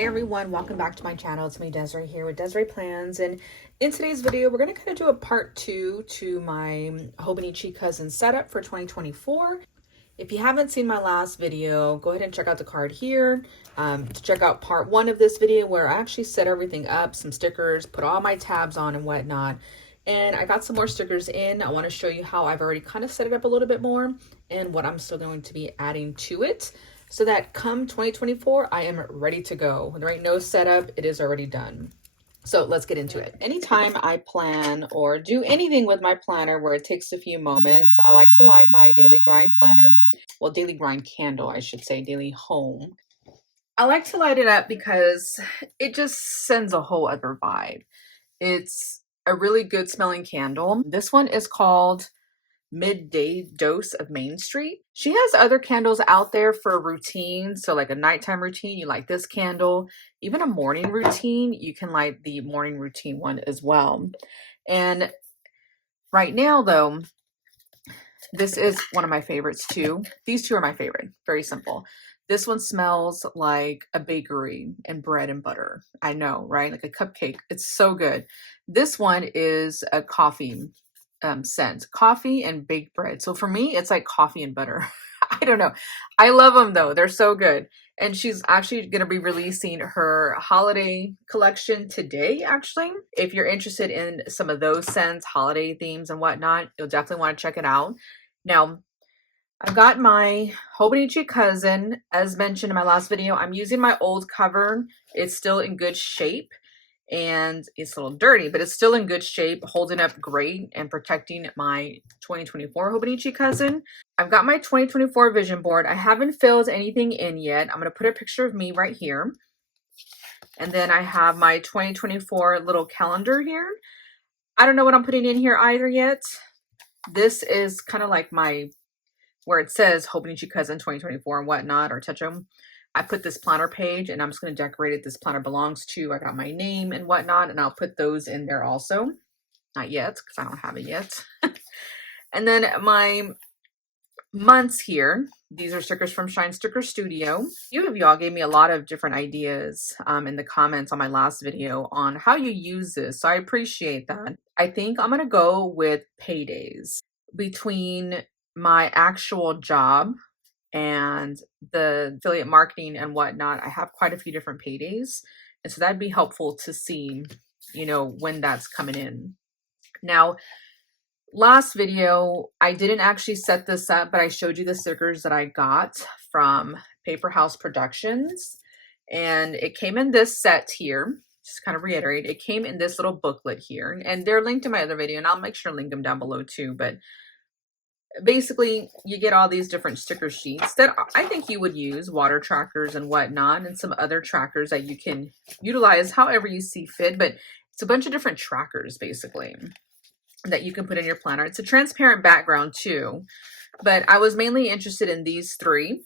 Hi everyone, welcome back to my channel. It's me, Desiree, here with Desiree Plans, and in today's video we're going to kind of do a part 2 to my Hobonichi cousin setup for 2024. If you haven't seen my last video, go ahead and check out the card here to check out part 1 of this video where I actually set everything up, some stickers, put all my tabs on and whatnot. And I got some more stickers in. I want to show you how I've already kind of set it up a little bit more and what I'm still going to be adding to it, so that come 2024, I am ready to go. There ain't no setup, it is already done. So let's get into it. Anytime I plan or do anything with my planner where it takes a few moments, I like to light my daily grind planner. Well, daily grind candle, I should say, daily home. I like to light it up because it just sends a whole other vibe. It's a really good smelling candle. This one is called Midday Dose of Main Street. She has other candles out there for a routine. So like a nighttime routine, you light this candle. Even a morning routine, you can light the morning routine one as well. And right now though, this is one of my favorites too. These two are my favorite. Very simple. This one smells like a bakery and bread and butter. I know, right? Like a cupcake. It's so good. This one is a coffee scent, coffee and baked bread. So for me, it's like coffee and butter. I don't know. I love them though. They're so good. And she's actually going to be releasing her holiday collection today, actually. If you're interested in some of those scents, holiday themes and whatnot, you'll definitely want to check it out. Now, I've got my Hobonichi cousin. As mentioned in my last video, I'm using my old cover. It's still in good shape. And it's a little dirty, but it's still in good shape, holding up great and protecting my 2024 Hobonichi cousin. I've got my 2024 vision board. I haven't filled anything in yet. I'm going to put a picture of me right here. And then I have my 2024 little calendar here. I don't know what I'm putting in here either yet. This is kind of like my, where it says Hobonichi cousin 2024 and whatnot, or Techo. I put this planner page and I'm just going to decorate it. This planner belongs to, I got my name and whatnot, and I'll put those in there also. Not yet, because I don't have it yet. And then my months here, these are stickers from Shine Sticker Studio. A few of y'all gave me a lot of different ideas in the comments on my last video on how you use this. So I appreciate that. I think I'm going to go with paydays. Between my actual job and the affiliate marketing and whatnot, I have quite a few different paydays. And so that'd be helpful to see, you know, when that's coming in. Now, last video, I didn't actually set this up, but I showed you the stickers that I got from Paper House Productions. And it came in this set here. Just kind of reiterate, it came in this little booklet here. And they're linked in my other video, and I'll make sure to link them down below too. But basically, you get all these different sticker sheets that I think you would use, water trackers and whatnot, and some other trackers that you can utilize however you see fit. But it's a bunch of different trackers, basically, that you can put in your planner. It's a transparent background, too. But I was mainly interested in these three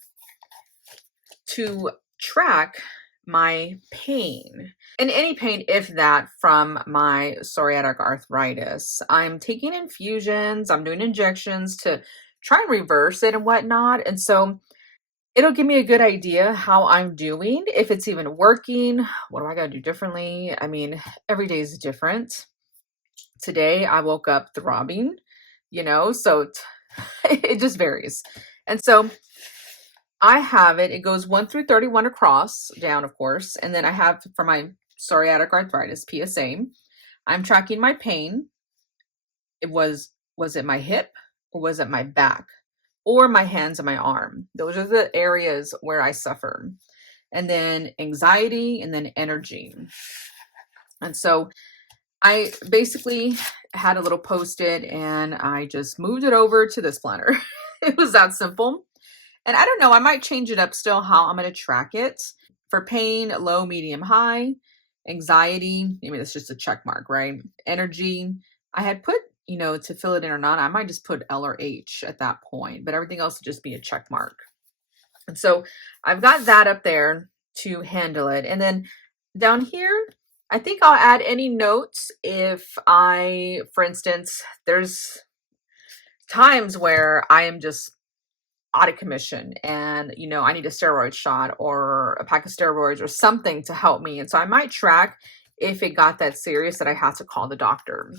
to track my pain, and any pain, if that, from my psoriatic arthritis. I'm taking infusions, I'm doing injections to try and reverse it and whatnot. And so it'll give me a good idea how I'm doing, if it's even working. What do I got to do differently? I mean, every day is different. Today I woke up throbbing, you know, so it just varies. And so I have it. It goes 1 through 31 across, down, of course. And then I have for my psoriatic arthritis, PSA. I'm tracking my pain. Was it my hip, or was it my back, or my hands and my arm? Those are the areas where I suffer. And then anxiety, and then energy. And so I basically had a little post-it and I just moved it over to this planner. It was that simple. And I don't know, I might change it up still how I'm going to track it. For pain, low, medium, high. Anxiety, I mean, it's just a check mark, right? Energy, I had put, you know, to fill it in or not, I might just put L or H at that point, but everything else would just be a check mark. And so I've got that up there to handle it. And then down here, I think I'll add any notes if I, for instance, there's times where I am just out of commission and, you know, I need a steroid shot or a pack of steroids or something to help me. And so I might track if it got that serious that I have to call the doctor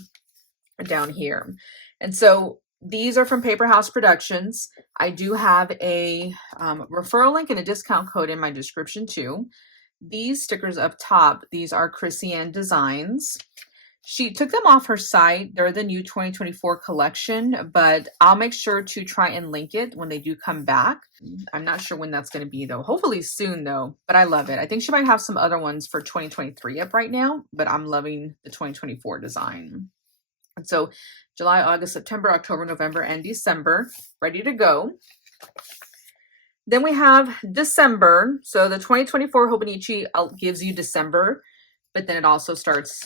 down here. And so these are from Paper House Productions. I do have a referral link and a discount code in my description too. These stickers up top, these are Chrissy Ann Designs. She took them off her site. They're the new 2024 collection, but I'll make sure to try and link it when they do come back. I'm not sure when that's going to be though. Hopefully soon though, but I love it. I think she might have some other ones for 2023 up right now, but I'm loving the 2024 design. And so July, August, September, October, November, and December, ready to go. Then we have December. So the 2024 Hobonichi gives you December, but then it also starts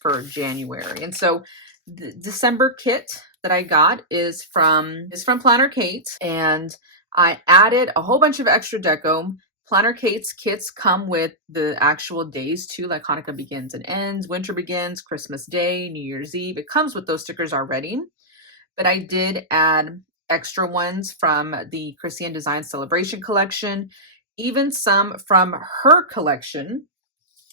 for January. And so the December kit that I got is from Planner Kate, and I added a whole bunch of extra deco. Planner Kate's kits come with the actual days too, like Hanukkah begins and ends, winter begins, Christmas Day, New Year's Eve. It comes with those stickers already, but I did add extra ones from the Chrissy Ann Design Celebration collection, even some from her collection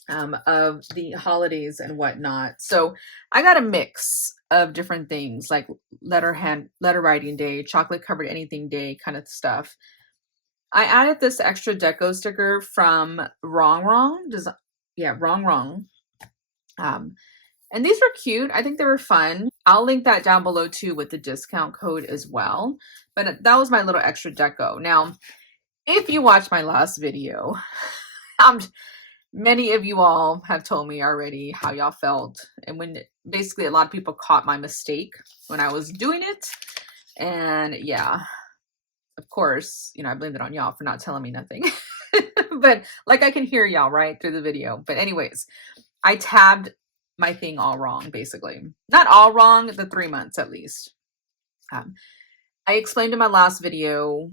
of the holidays and whatnot. So I got a mix of different things like letter writing day, chocolate covered anything day kind of stuff. I added this extra deco sticker from Wrong Wrong. Wrong Wrong. And these were cute. I think they were fun. I'll link that down below too with the discount code as well. But that was my little extra deco. Now, if you watched my last video, many of you all have told me already how y'all felt. And when basically a lot of people caught my mistake when I was doing it. And yeah. Of course, you know, I blame it on y'all for not telling me nothing. But like I can hear y'all right through the video. But anyways, I tabbed my thing all wrong, basically. Not all wrong, the 3 months at least. I explained in my last video,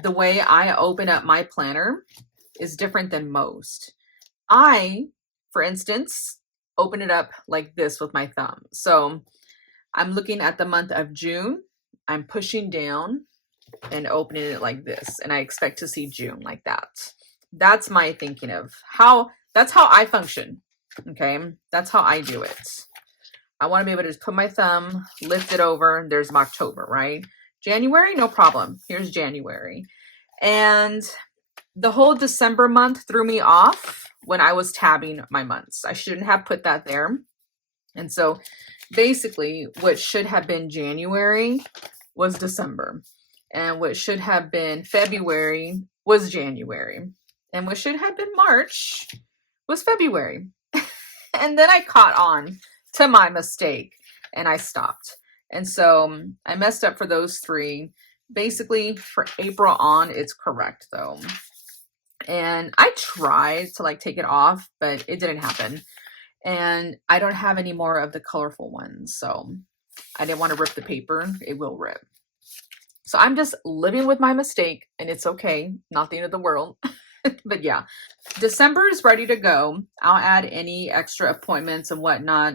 the way I open up my planner is different than most. I, for instance, open it up like this with my thumb. So I'm looking at the month of June. I'm pushing down and opening it like this, and I expect to see June like that. That's my thinking of that's how I function. Okay, that's how I do it. I want to be able to just put my thumb, lift it over, there's October, right? January, no problem. Here's January. And the whole December month threw me off when I was tabbing my months. I shouldn't have put that there. And so basically what should have been January was December. And what should have been February was January. And what should have been March was February. And then I caught on to my mistake and I stopped. And so I messed up for those 3. Basically for April on, it's correct though. And I tried to like take it off, but it didn't happen. And I don't have any more of the colorful ones. So I didn't want to rip the paper. It will rip. So I'm just living with my mistake and it's okay. Not the end of the world. But yeah, December is ready to go. I'll add any extra appointments and whatnot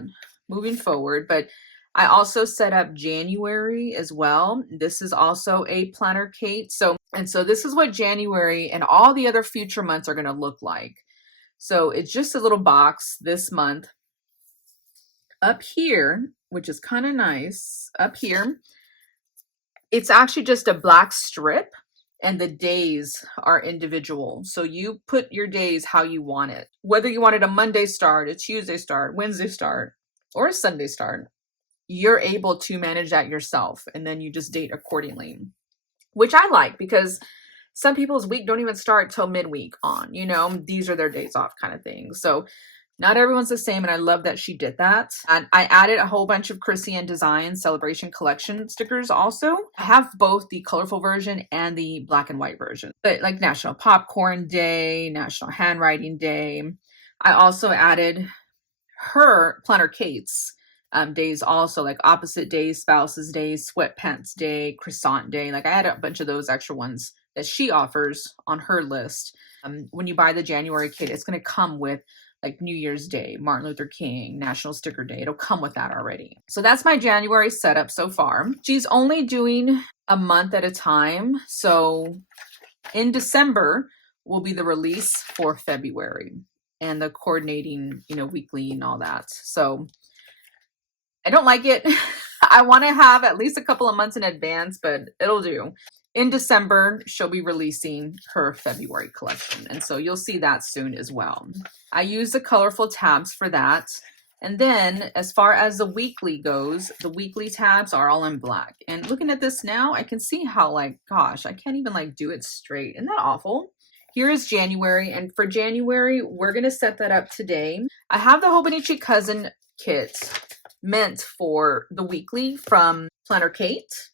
moving forward. But I also set up January as well. This is also a Planner Kate. So this is what January and all the other future months are going to look like. So it's just a little box this month. Up here, which is kind of nice, up here, it's actually just a black strip and the days are individual. So you put your days how you want it. Whether you wanted a Monday start, a Tuesday start, Wednesday start, or a Sunday start, you're able to manage that yourself. And then you just date accordingly, which I like because some people's week don't even start till midweek on, you know, these are their days off kind of thing. So not everyone's the same, and I love that she did that. And I added a whole bunch of Chrissy Ann Design Celebration Collection stickers also. I have both the colorful version and the black and white version. But like National Popcorn Day, National Handwriting Day. I also added her Planner Kate's days also, like Opposite Day, Spouses Day, Sweatpants Day, Croissant Day. Like I added a bunch of those extra ones that she offers on her list. When you buy the January kit, it's going to come with like New Year's Day, Martin Luther King, National Sticker Day. It'll come with that already. So that's my January setup so far. She's only doing a month at a time. So in December will be the release for February and the coordinating, you know, weekly and all that. So I don't like it. I want to have at least a couple of months in advance, but it'll do. In December, she'll be releasing her February collection. And so you'll see that soon as well. I use the colorful tabs for that. And then as far as the weekly goes, the weekly tabs are all in black. And looking at this now, I can see how, like, gosh, I can't even like do it straight. Isn't that awful? Here is January. And for January, we're going to set that up today. I have the Hobonichi Cousin kit meant for the weekly from Planner Kate.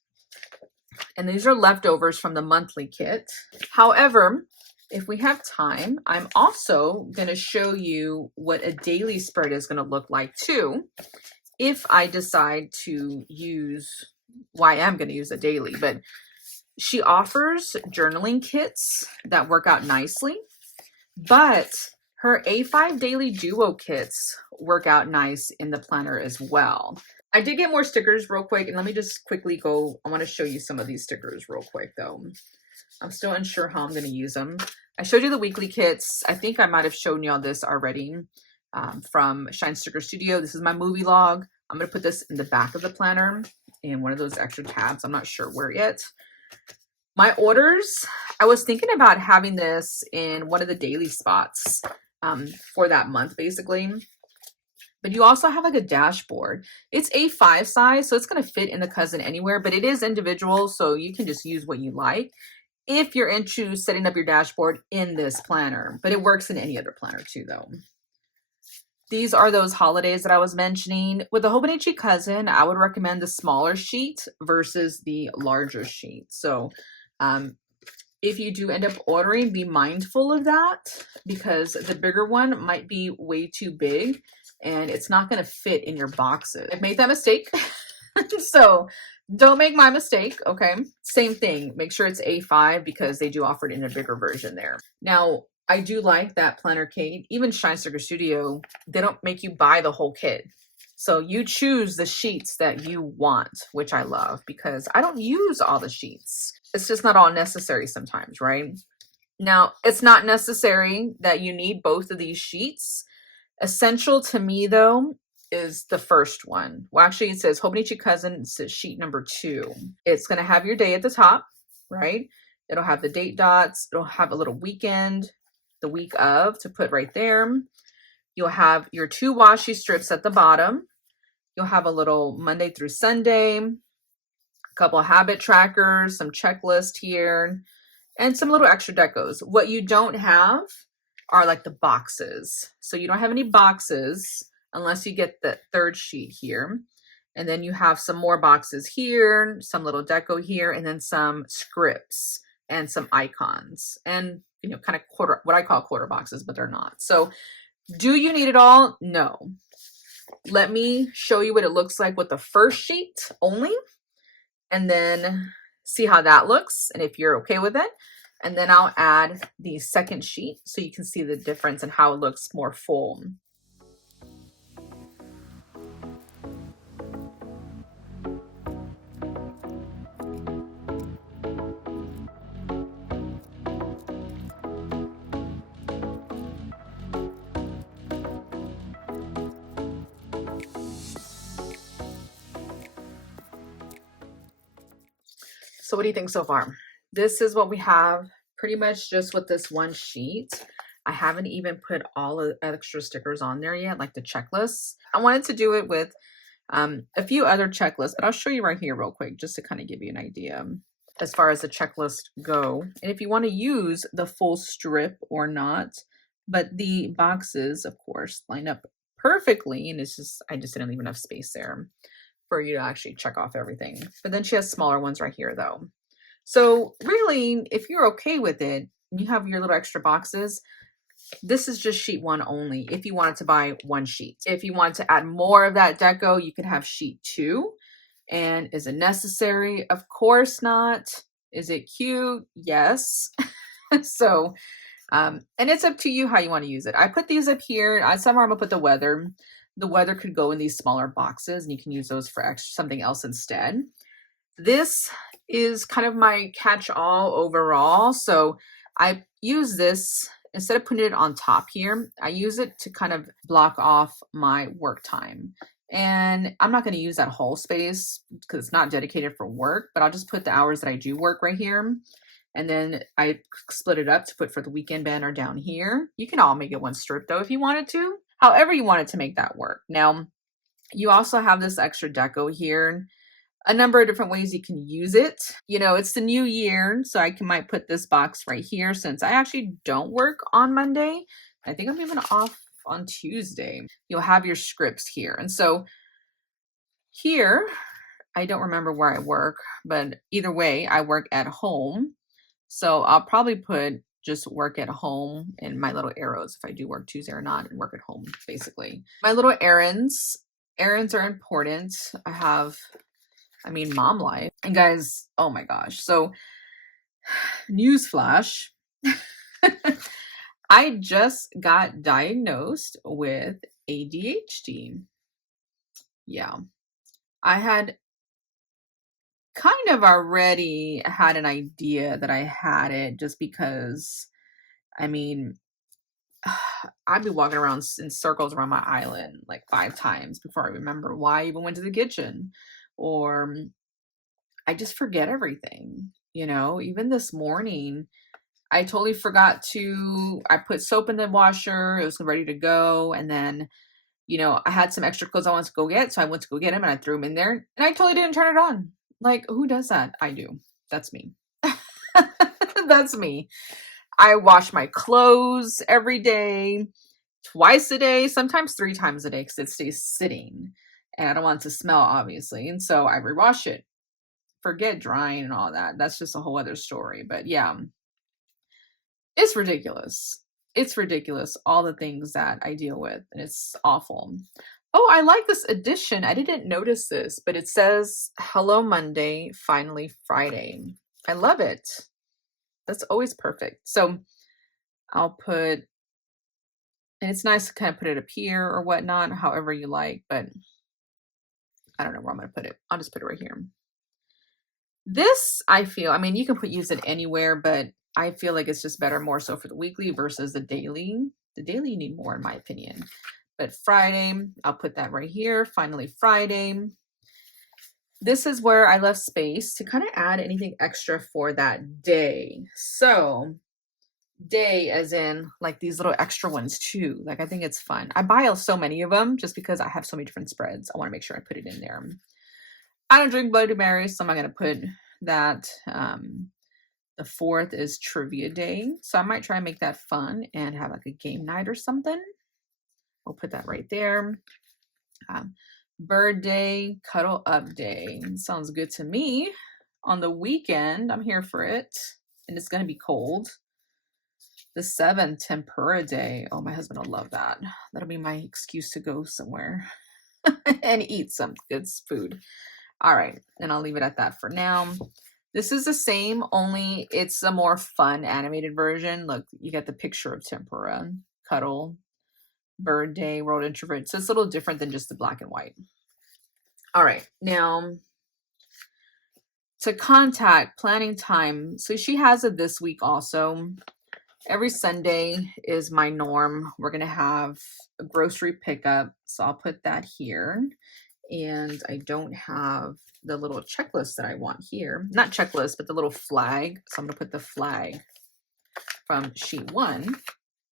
And these are leftovers from the monthly kit. However, if we have time, I'm also going to show you what a daily spread is going to look like too, if I decide to use, well, I am going to use a daily, but she offers journaling kits that work out nicely, but her A5 daily duo kits work out nice in the planner as well. I did get more stickers real quick, and let me just quickly go. I want to show you some of these stickers real quick though. I'm still unsure how I'm going to use them. I showed you the weekly kits. I think I might have shown y'all this already from Shine Sticker Studio. This is my movie log. I'm going to put this in the back of the planner in one of those extra tabs. I'm not sure where yet. My orders, I was thinking about having this in one of the daily spots for that month basically. But you also have like a dashboard. It's A5 size, so it's going to fit in the cousin anywhere, but it is individual, so you can just use what you like if you're into setting up your dashboard in this planner. But it works in any other planner too, though. These are those holidays that I was mentioning. With the Hobonichi Cousin, I would recommend the smaller sheet versus the larger sheet. So if you do end up ordering, be mindful of that, because the bigger one might be way too big and it's not going to fit in your boxes. I've made that mistake. So don't make my mistake. Okay. Same thing. Make sure it's A5 because they do offer it in a bigger version there. Now, I do like that Planner Kate, even Shine Sticker Studio, they don't make you buy the whole kit. So you choose the sheets that you want, which I love because I don't use all the sheets. It's just not all necessary sometimes, right? Now, it's not necessary that you need both of these sheets. Essential to me, though, is the first one. Well, actually, it says Hobonichi Cousin. It says sheet number 2. It's going to have your day at the top, right? It'll have the date dots. It'll have a little weekend, the week of, to put right there. You'll have your 2 washi strips at the bottom. You'll have a little Monday through Sunday, a couple of habit trackers, some checklist here, and some little extra decos. What you don't have are like the boxes. So you don't have any boxes unless you get the 3rd sheet here. And then you have some more boxes here, some little deco here, and then some scripts and some icons and, you know, kind of quarter, what I call quarter boxes, but they're not. So do you need it all? No. Let me show you what it looks like with the first sheet only, and then see how that looks and if you're okay with it. And then I'll add the second sheet so you can see the difference and how it looks more full. So what do you think so far? This is what we have pretty much just with this one sheet. I haven't even put all the extra stickers on there yet, like the checklists. I wanted to do it with a few other checklists, but I'll show you right here real quick just to kind of give you an idea as far as the checklist go. And if you want to use the full strip or not, but the boxes, of course, line up perfectly. And it's just, I just didn't leave enough space there for you to actually check off everything. But then she has smaller ones right here though. So really, if you're okay with it, you have your little extra boxes, this is just sheet 1 only if you wanted to buy 1 sheet. If you want to add more of that deco, you could have sheet 2. And is it necessary? Of course not. Is it cute? Yes. So, and it's up to you how you want to use it. I put these up here. Somewhere I'm gonna put the weather. The weather could go in these smaller boxes and you can use those for something else instead. This is kind of my catch-all overall. So I use this, instead of putting it on top here, I use it to kind of block off my work time. And I'm not going to use that whole space because it's not dedicated for work, but I'll just put the hours that I do work right here. And then I split it up to put for the weekend banner down here. You can all make it one strip though if you wanted to. However you wanted to make that work. Now, you also have this extra deco here. A number of different ways you can use it. You know, it's the new year, so might put this box right here since I actually don't work on Monday. I think I'm even off on Tuesday. You'll have your scripts here. And so here, I don't remember where I work, but either way, I work at home. So I'll probably put just work at home in my little arrows if I do work Tuesday or not, and work at home, basically. My little errands. Errands are important. Mom life. And guys, oh my gosh. So, newsflash. I just got diagnosed with ADHD. Yeah. I had kind of already had an idea that I had it just because, I'd be walking around in circles around my island like 5 times before I remember why I even went to the kitchen. Or I just forget everything, even this morning, I totally forgot I put soap in the washer. It was ready to go. And then, I had some extra clothes I wanted to go get. So I went to go get them and I threw them in there and I totally didn't turn it on. Like, who does that? I do. That's me. That's me. I wash my clothes every day, twice a day, sometimes 3 times a day because it stays sitting and I don't want it to smell, obviously. And so I rewash it. Forget drying and all that. That's just a whole other story. But yeah, it's ridiculous. It's ridiculous. All the things that I deal with, and it's awful. Oh, I like this edition. I didn't notice this, but it says, "Hello Monday, finally Friday." I love it. That's always perfect. So I'll put, and it's nice to kind of put it up here or whatnot, however you like, but I don't know where I'm going to put it. I'll just put it right here. This, I feel, you can use it anywhere, but I feel like it's just better more so for the weekly versus the daily. The daily you need more, in my opinion. But Friday, I'll put that right here. Finally Friday. This is where I left space to kind of add anything extra for that day. So day as in like these little extra ones too. Like, I think it's fun. I buy so many of them just because I have so many different spreads. I want to make sure I put it in there. I don't drink Bloody Mary, so I'm not going to put that. The 4th is trivia day, so I might try and make that fun and have like a game night or something. We'll put that right there. Bird day, cuddle up day. Sounds good to me. On the weekend, I'm here for it, and it's going to be cold. The 7th, tempura day. Oh, my husband will love that. That'll be my excuse to go somewhere and eat some good food. All right, and I'll leave it at that for now. This is the same, only it's a more fun animated version. Look, you get the picture of tempura, cuddle, bird day, world introvert. So it's a little different than just the black and white. All right, now to contact, planning time. So she has it this week also. Every Sunday is my norm. We're going to have a grocery pickup. So I'll put that here. And I don't have the little checklist that I want here. Not checklist, but the little flag. So I'm going to put the flag from sheet 1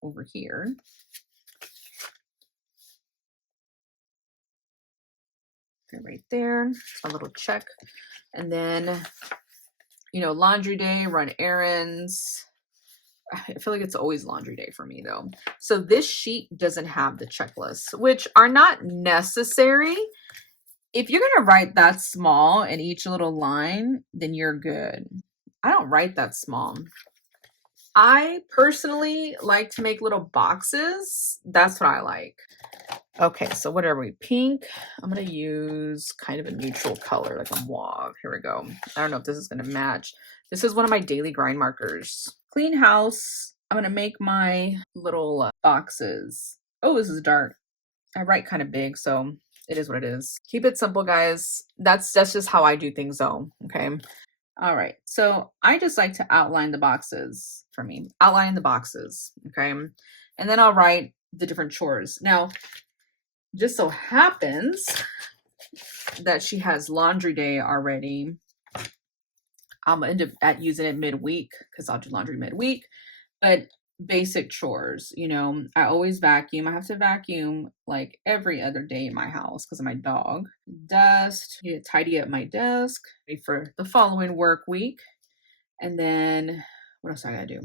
over here. Right there. A little check. And then, laundry day, run errands. I feel like it's always laundry day for me though. So this sheet doesn't have the checklists, which are not necessary. If you're going to write that small in each little line, then you're good. I don't write that small. I personally like to make little boxes. That's what I like. Okay, so what are we? Pink. I'm going to use kind of a neutral color, like a mauve. Here we go. I don't know if this is going to match. This is one of my daily grind markers. Clean house. I'm going to make my little boxes. Oh, this is dark. I write kind of big, so it is what it is. Keep it simple, guys. That's just how I do things though, okay? All right, so I just like to outline the boxes for me, outline the boxes, okay? And then I'll write the different chores. Now, just so happens that she has laundry day already. I'm gonna end up at using it midweek because I'll do laundry midweek. But basic chores, you know, I always vacuum. I have to vacuum like every other day in my house because of my dog. Dust, need to tidy up my desk ready for the following work week. And then what else I gotta do?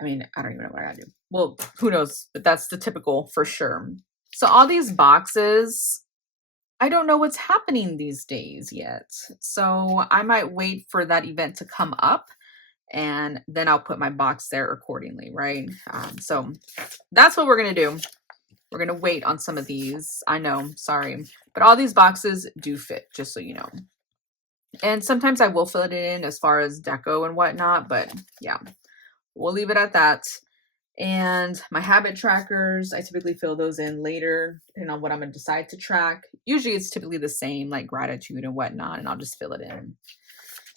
I mean, I don't even know what I gotta do. Well, who knows? But that's the typical for sure. So all these boxes, I don't know what's happening these days yet. So I might wait for that event to come up and then I'll put my box there accordingly, right? So that's what we're gonna do. We're gonna wait on some of these. I know, sorry, but all these boxes do fit, just so you know. And sometimes I will fill it in as far as deco and whatnot, but yeah, we'll leave it at that. And my habit trackers, I typically fill those in later, depending on what I'm gonna decide to track. Usually it's typically the same, like gratitude and whatnot, and I'll just fill it in.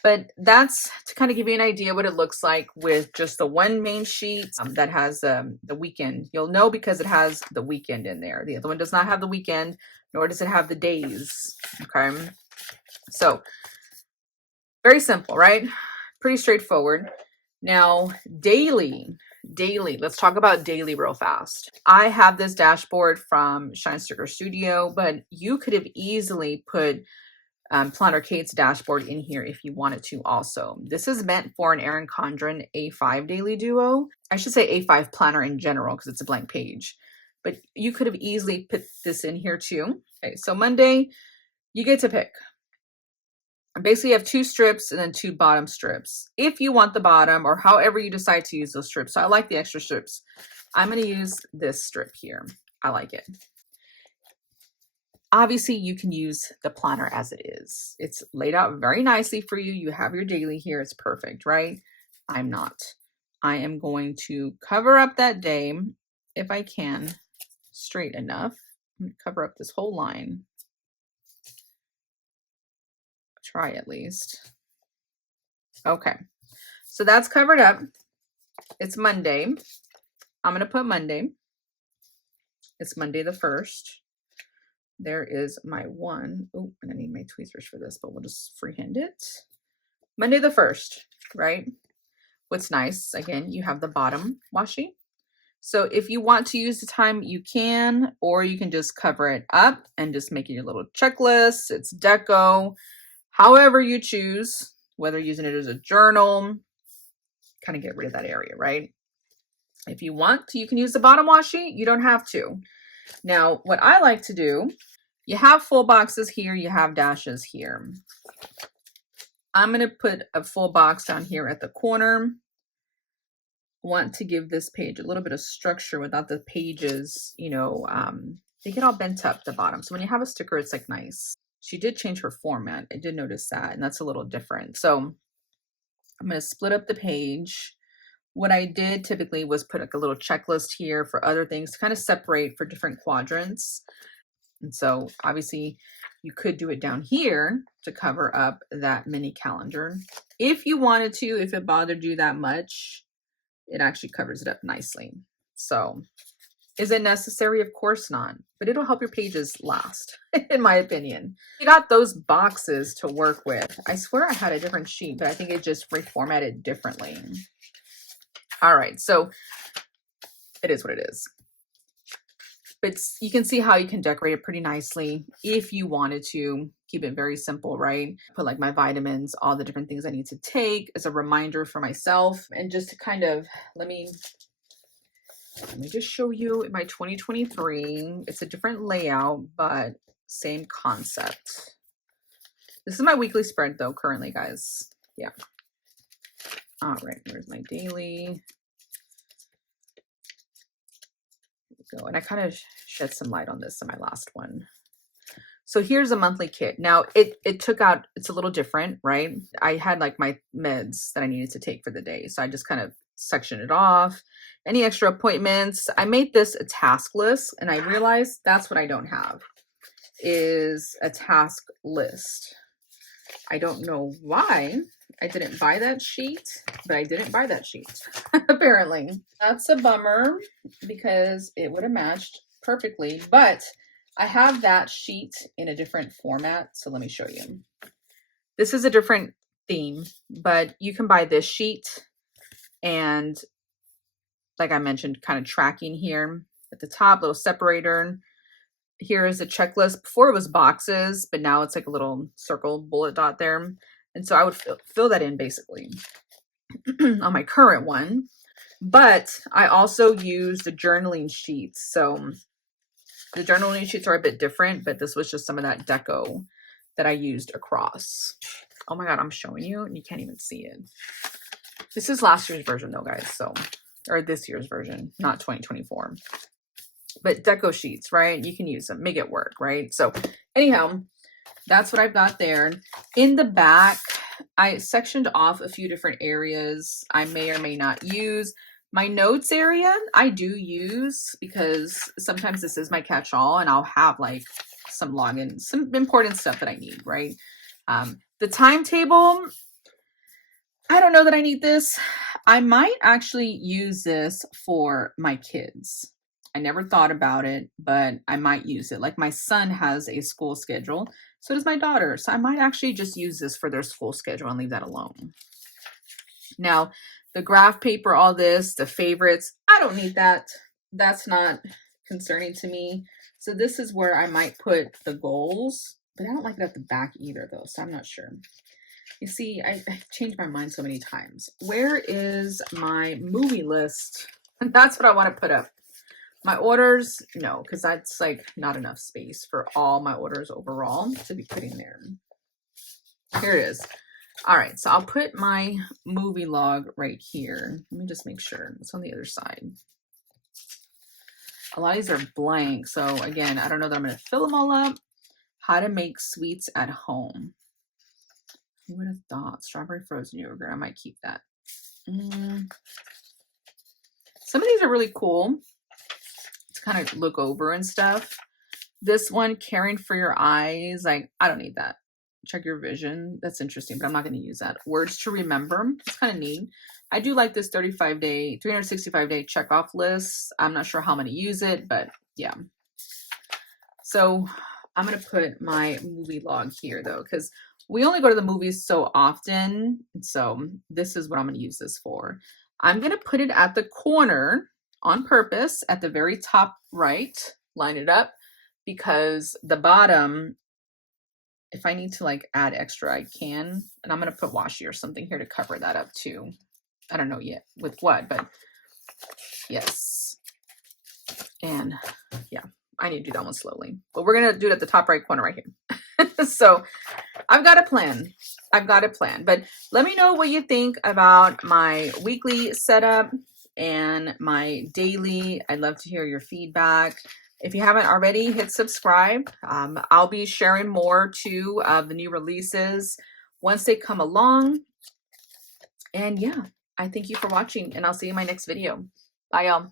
But that's to kind of give you an idea what it looks like with just the one main sheet that has the weekend. You'll know because it has the weekend in there. The other one does not have the weekend, nor does it have the days, okay? So very simple, right? Pretty straightforward. Now, daily, let's talk about daily real fast. I have this dashboard from Shine Sticker Studio, but you could have easily put Planner Kate's dashboard in here if you wanted to also. This is meant for an Erin Condren A5 daily duo. I should say A5 planner in general because it's a blank page. But you could have easily put this in here too. Okay, so Monday, you get to pick. Basically, you have 2 strips and then 2 bottom strips. If you want the bottom or however you decide to use those strips. So I like the extra strips. I'm going to use this strip here. I like it. Obviously, you can use the planner as it is. It's laid out very nicely for you. You have your daily here. It's perfect, right? I'm not. I am going to cover up that day if I can straight enough. I'm going to cover up this whole line. Try at least. Okay. So that's covered up. It's Monday. I'm going to put Monday. It's Monday the 1st. There is my one. Oh, and I need my tweezers for this, but we'll just freehand it. Monday the 1st, right? What's nice, again, you have the bottom washi. So if you want to use the time, you can, or you can just cover it up and just make it your little checklist. It's deco, however you choose, whether using it as a journal, kind of get rid of that area, right? If you want to, you can use the bottom washi. You don't have to. Now, what I like to do, you have full boxes here, you have dashes here. I'm going to put a full box down here at the corner. Want to give this page a little bit of structure without the pages, you know, they get all bent up the bottom. So when you have a sticker, it's like nice. She did change her format. I did notice that, and that's a little different. So I'm going to split up the page. What I did typically was put like a little checklist here for other things to kind of separate for different quadrants. And so obviously you could do it down here to cover up that mini calendar. If you wanted to, if it bothered you that much, it actually covers it up nicely. So is it necessary? Of course not, but it'll help your pages last, in my opinion. You got those boxes to work with. I swear I had a different sheet, but I think it just reformatted differently. All right, so it is what it is. But you can see how you can decorate it pretty nicely if you wanted to. Keep it very simple, right? Put like my vitamins, all the different things I need to take as a reminder for myself. And just to kind of, let me just show you in my 2023. It's a different layout, but same concept. This is my weekly spread though, currently, guys. Yeah. All right, here's my daily. Go. And I kind of shed some light on this in my last one. So here's a monthly kit. Now it took out, it's a little different, right? I had like my meds that I needed to take for the day. So I just kind of sectioned it off. Any extra appointments. I made this a task list and I realized that's what I don't have is a task list. I don't know why I didn't buy that sheet, but I didn't buy that sheet, apparently. That's a bummer because it would have matched perfectly, but I have that sheet in a different format. So let me show you. This is a different theme, but you can buy this sheet, and like I mentioned, kind of tracking here at the top, little separator. Here is a checklist. Before it was boxes, but now it's like a little circle bullet dot there. And so I would fill that in basically on my current one. But I also use the journaling sheets. So the journaling sheets are a bit different, but this was just some of that deco that I used across. Oh my God, I'm showing you and you can't even see it. This is last year's version though, guys. So, or this year's version, not 2024. But deco sheets, right? You can use them, make it work, right? So anyhow, that's what I've got there. In the back, I sectioned off a few different areas I may or may not use. My notes area, I do use because sometimes this is my catch-all and I'll have like some login, some important stuff that I need, right? The timetable, I don't know that I need this. I might actually use this for my kids. I never thought about it, but I might use it. Like my son has a school schedule, so does my daughter. So I might actually just use this for their school schedule and leave that alone. Now, the graph paper, all this, the favorites, I don't need that. That's not concerning to me. So this is where I might put the goals, but I don't like it at the back either though, so I'm not sure. You see, I've changed my mind so many times. Where is my movie list? And that's what I want to put up. My orders, no, because that's like not enough space for all my orders overall to be putting there. Here it is. All right, so I'll put my movie log right here. Let me just make sure it's on the other side. A lot of these are blank, so again, I don't know that I'm going to fill them all up. How to make sweets at home. Who would have thought? Strawberry frozen yogurt. I might keep that. Some of these are really cool to kind of look over and stuff. This one, caring for your eyes. Like, I don't need that. Check your vision. That's interesting, but I'm not going to use that. Words to remember. It's kind of neat. I do like this 365-day check off list. I'm not sure how I'm going to use it, but yeah. So I'm going to put my movie log here though, because we only go to the movies so often. So this is what I'm going to use this for. I'm going to put it at the corner on purpose at the very top right, line it up, because the bottom, if I need to like add extra, I can. And I'm going to put washi or something here to cover that up too. I don't know yet with what, but yes. And yeah, I need to do that one slowly, but we're going to do it at the top right corner right here. So I've got a plan. But let me know what you think about my weekly setup and my daily. I'd love to hear your feedback. If you haven't already, hit subscribe. I'll be sharing more too of the new releases once they come along. And yeah, I thank you for watching, and I'll see you in my next video. Bye, y'all.